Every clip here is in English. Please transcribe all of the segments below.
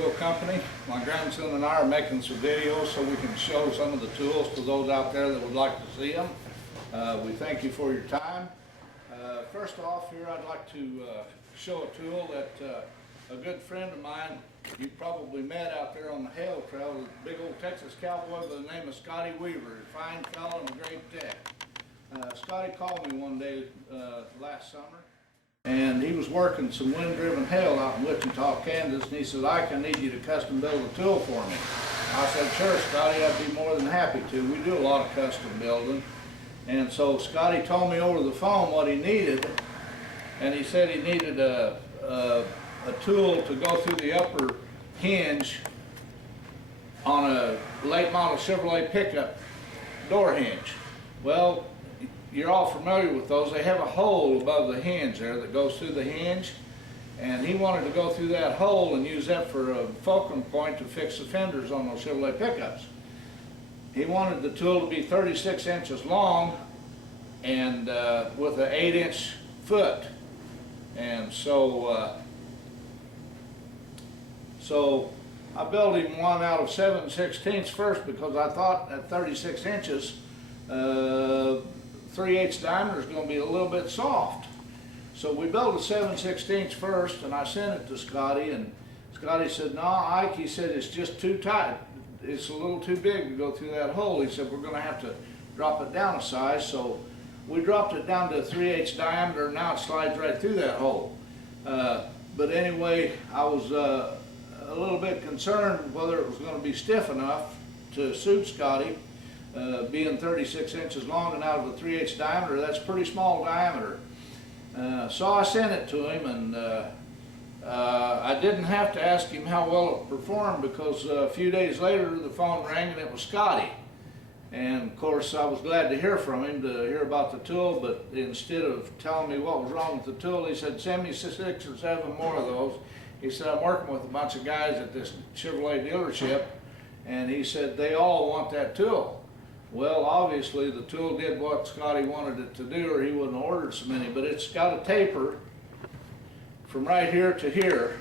tool company. My grandson and I are making some videos so we can show some of the tools to those out there that would like to see them. We thank you for your time. First off here, I'd like to show a tool that a good friend of mine, you probably met out there on the Hale Trail, a big old Texas cowboy by the name of Scotty Weaver, a fine fellow and a great tech. Scotty called me one day last summer, and he was working some wind-driven hail out in Wichita, Kansas, and he said, "Ike, I need you to custom build a tool for me." I said, "Sure, Scotty, I'd be more than happy to. We do a lot of custom building." And so Scotty told me over the phone what he needed, and he said he needed a tool to go through the upper hinge on a late model Chevrolet pickup door hinge. Well, you're all familiar with those. They have a hole above the hinge there that goes through the hinge, and he wanted to go through that hole and use that for a fulcrum point to fix the fenders on those Chevrolet pickups. He wanted the tool to be 36 inches long and with an 8-inch foot. And so I built him one out of 7/16 first because I thought at 36 inches 3/8 diameter is going to be a little bit soft. So we built a 7/16 first, and I sent it to Scotty, and Scotty said, "No, Ike," he said, "it's just too tight. It's a little too big to go through that hole." He said, "We're going to have to drop it down a size." So we dropped it down to a 3/8 diameter, and now it slides right through that hole. But anyway, I was a little bit concerned whether it was going to be stiff enough to suit Scotty. Being 36 inches long and out of a 3/8 diameter, that's pretty small diameter. So I sent it to him, and I didn't have to ask him how well it performed because a few days later the phone rang and it was Scotty. And of course I was glad to hear from him, to hear about the tool, but instead of telling me what was wrong with the tool, he said, "Send me 6 or 7 more of those." He said, "I'm working with a bunch of guys at this Chevrolet dealership," and he said, "They all want that tool." Well, obviously the tool did what Scotty wanted it to do, or he wouldn't have ordered so many, but it's got a taper from right here to here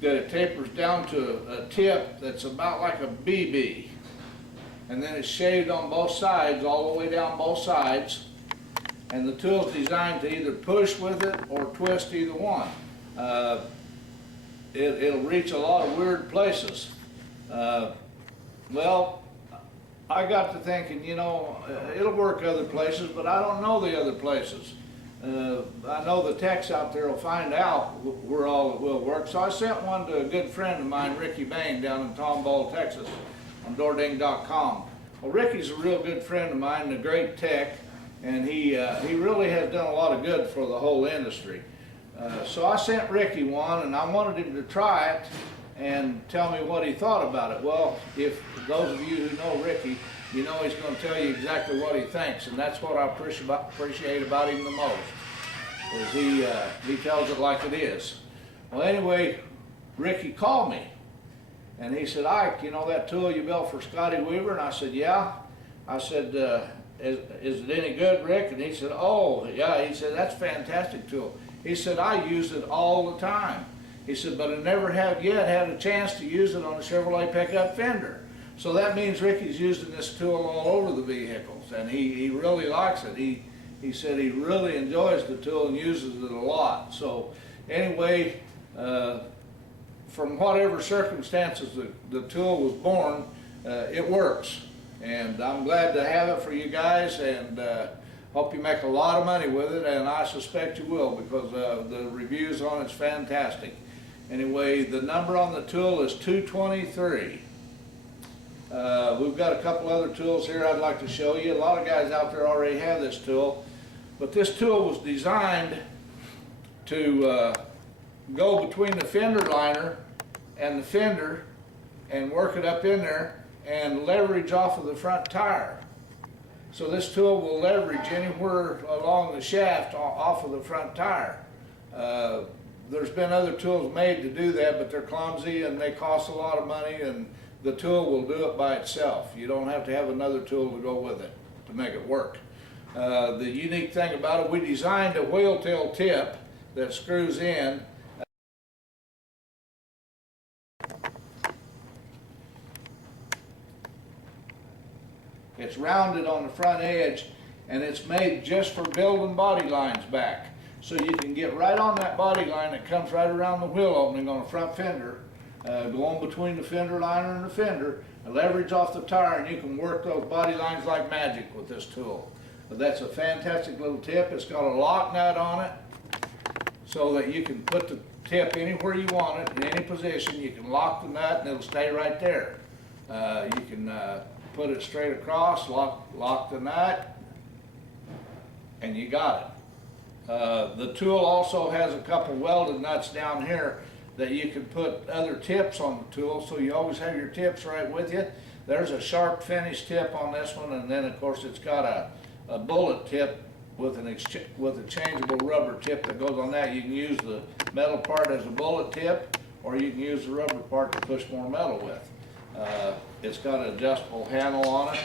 that it tapers down to a tip that's about like a BB. And then it's shaved on both sides, all the way down both sides. And the tool's designed to either push with it or twist either one. It'll reach a lot of weird places. Well, I got to thinking, you know, it'll work other places, but I don't know the other places. I know the techs out there will find out where all it will work. So I sent one to a good friend of mine, Ricky Bain, down in Tomball, Texas, on DoorDing.com. Well, Ricky's a real good friend of mine and a great tech, and he really has done a lot of good for the whole industry. So I sent Ricky one, and I wanted him to try it and tell me what he thought about it. Well, if those of you who know Ricky, you know he's going to tell you exactly what he thinks, and that's what I appreciate about him the most, is he tells it like it is. Well, anyway, Ricky called me, and he said, "Ike, you know that tool you built for Scotty Weaver?" And I said, "Yeah." I said, is it any good, Rick?" And he said, "Oh, yeah." He said, "That's a fantastic tool." He said, "I use it all the time." He said, "But I never have yet had a chance to use it on a Chevrolet pickup fender." So that means Ricky's using this tool all over the vehicles, and he really likes it. He said he really enjoys the tool and uses it a lot. So anyway, from whatever circumstances the tool was born, it works. And I'm glad to have it for you guys, and hope you make a lot of money with it, and I suspect you will, because the reviews on it's fantastic. Anyway, the number on the tool is 223. We've got a couple other tools here I'd like to show you. A lot of guys out there already have this tool, but this tool was designed to go between the fender liner and the fender and work it up in there and leverage off of the front tire. So this tool will leverage anywhere along the shaft off of the front tire. There's been other tools made to do that, but they're clumsy and they cost a lot of money, and the tool will do it by itself. You don't have to have another tool to go with it to make it work. The unique thing about it, we designed a whale tail tip that screws in It's rounded on the front edge, and it's made just for building body lines back. So you can get right on that body line that comes right around the wheel opening on a front fender, go on between the fender liner and the fender, and leverage off the tire, and you can work those body lines like magic with this tool. But that's a fantastic little tip. It's got a lock nut on it so that you can put the tip anywhere you want it, in any position. You can lock the nut and it'll stay right there. You can put it straight across, lock the nut, and you got it. The tool also has a couple welded nuts down here that you can put other tips on the tool, so you always have your tips right with you. There's a sharp finish tip on this one, and then of course it's got a bullet tip with a changeable rubber tip that goes on that. You can use the metal part as a bullet tip, or you can use the rubber part to push more metal with. It's got an adjustable handle on it.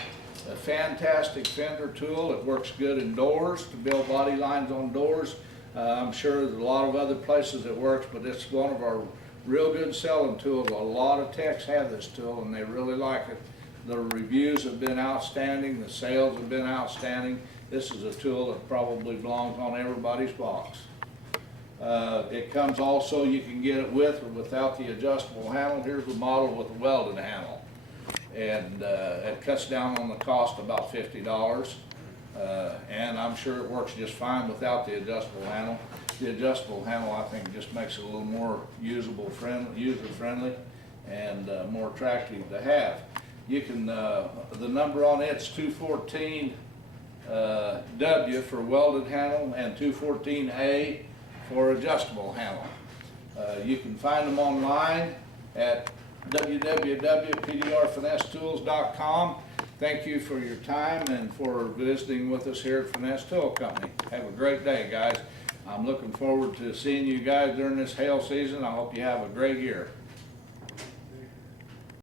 A fantastic fender tool. It works good in doors, to build body lines on doors. I'm sure there's a lot of other places it works, but it's one of our real good selling tools. A lot of techs have this tool and they really like it. The reviews have been outstanding. The sales have been outstanding. This is a tool that probably belongs on everybody's box. It comes also, you can get it with or without the adjustable handle. Here's the model with the welded handle. And it cuts down on the cost about $50. And I'm sure it works just fine without the adjustable handle. The adjustable handle, I think, just makes it a little more user-friendly and more attractive to have. You can, the number on it's 214 W for welded handle and 214A for adjustable handle. You can find them online at www.pdrfinessetools.com. Thank you for your time and for visiting with us here at Finesse Tool Company. Have a great day, guys. I'm looking forward to seeing you guys during this hail season. I hope you have a great year.